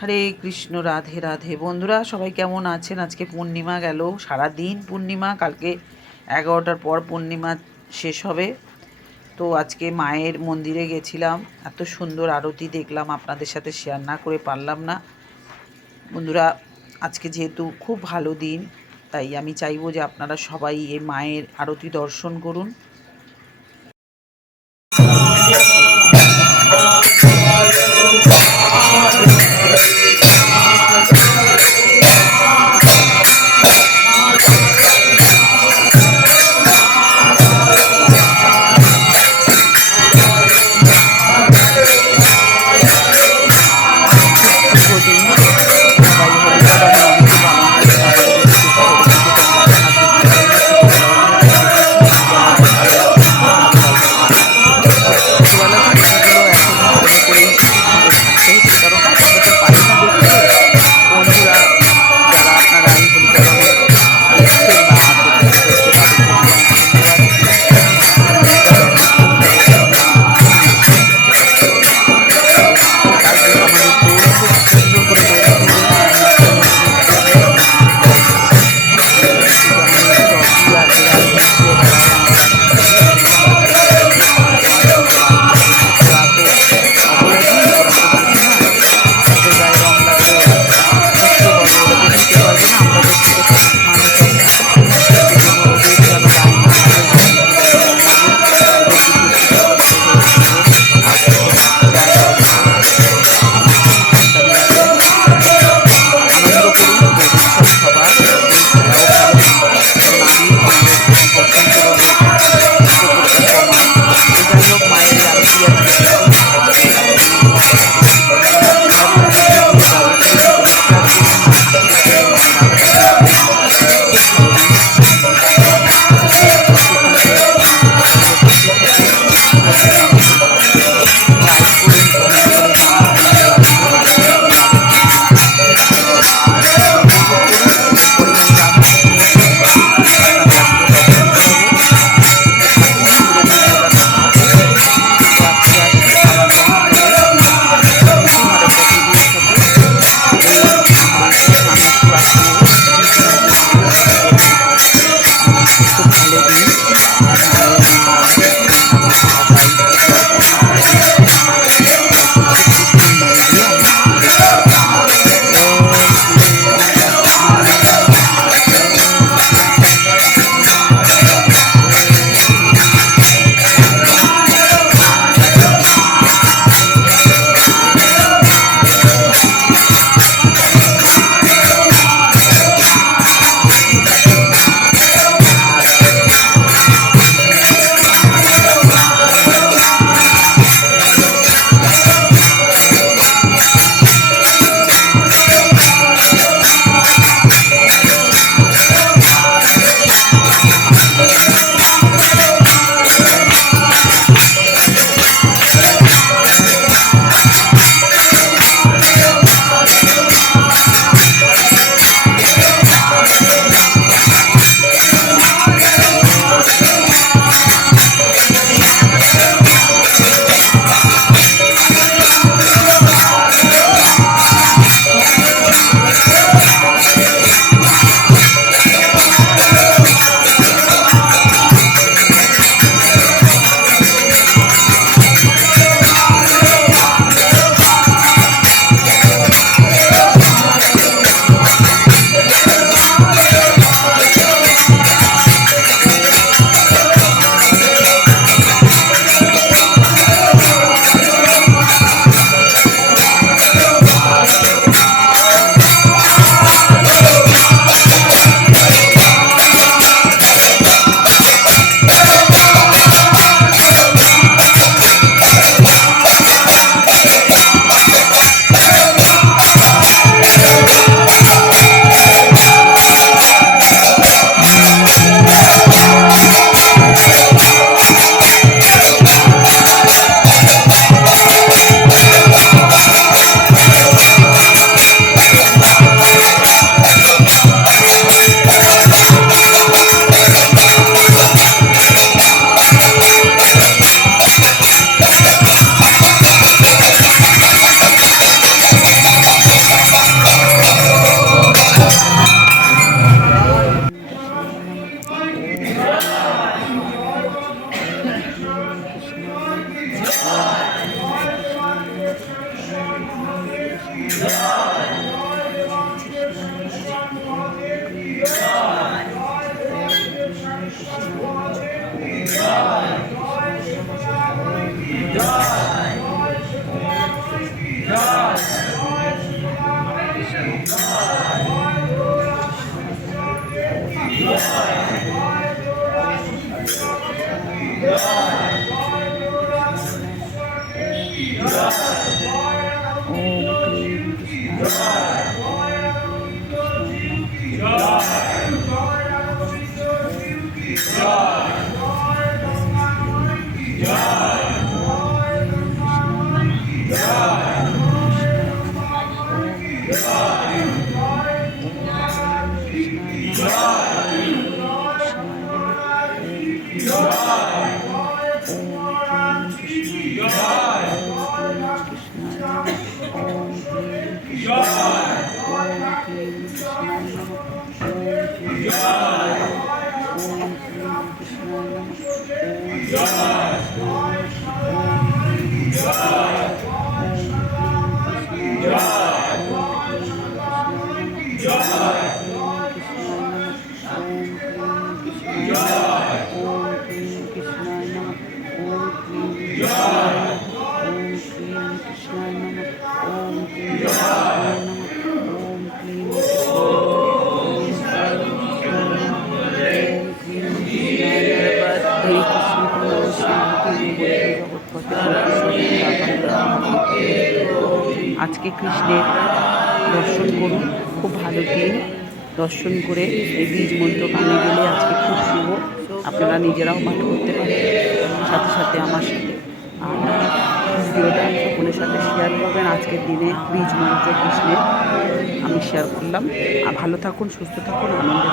হরে কৃষ্ণ, রাধে রাধে। বন্ধুরা, সবাই কেমন আছেন? আজকে পূর্ণিমা গেল সারা দিন পূর্ণিমা, কালকে এগারোটার পর পূর্ণিমা শেষ হবে। তো আজকে মায়ের মন্দিরে গেছিলাম, এত সুন্দর আরতি দেখলাম, আপনাদের সাথে শেয়ার না করে পারলাম না। বন্ধুরা, আজকে যেহেতু খুব ভালো দিন, তাই আমি চাইব যে আপনারা সবাই এই মায়ের আরতি দর্শন করুন। কৃষ্ণায় আজকে কৃষ্ণের দর্শন করুন, খুব ভালো দিন। দর্শন করে এই বীজ মন্ত্র কানে গেলে আজকে খুব শুভ। আপনারা নিজেরাও পাঠ করতে পারেন। সাথে সাথে আমার সাথে আর ভিডিওটা সকলের সাথে শেয়ার করবেন। আজকের দিনে বীজ মন্ত্র কৃষ্ণের। আমি শেয়ার করলাম। আর ভালো থাকুন, সুস্থ থাকুন, আনন্দে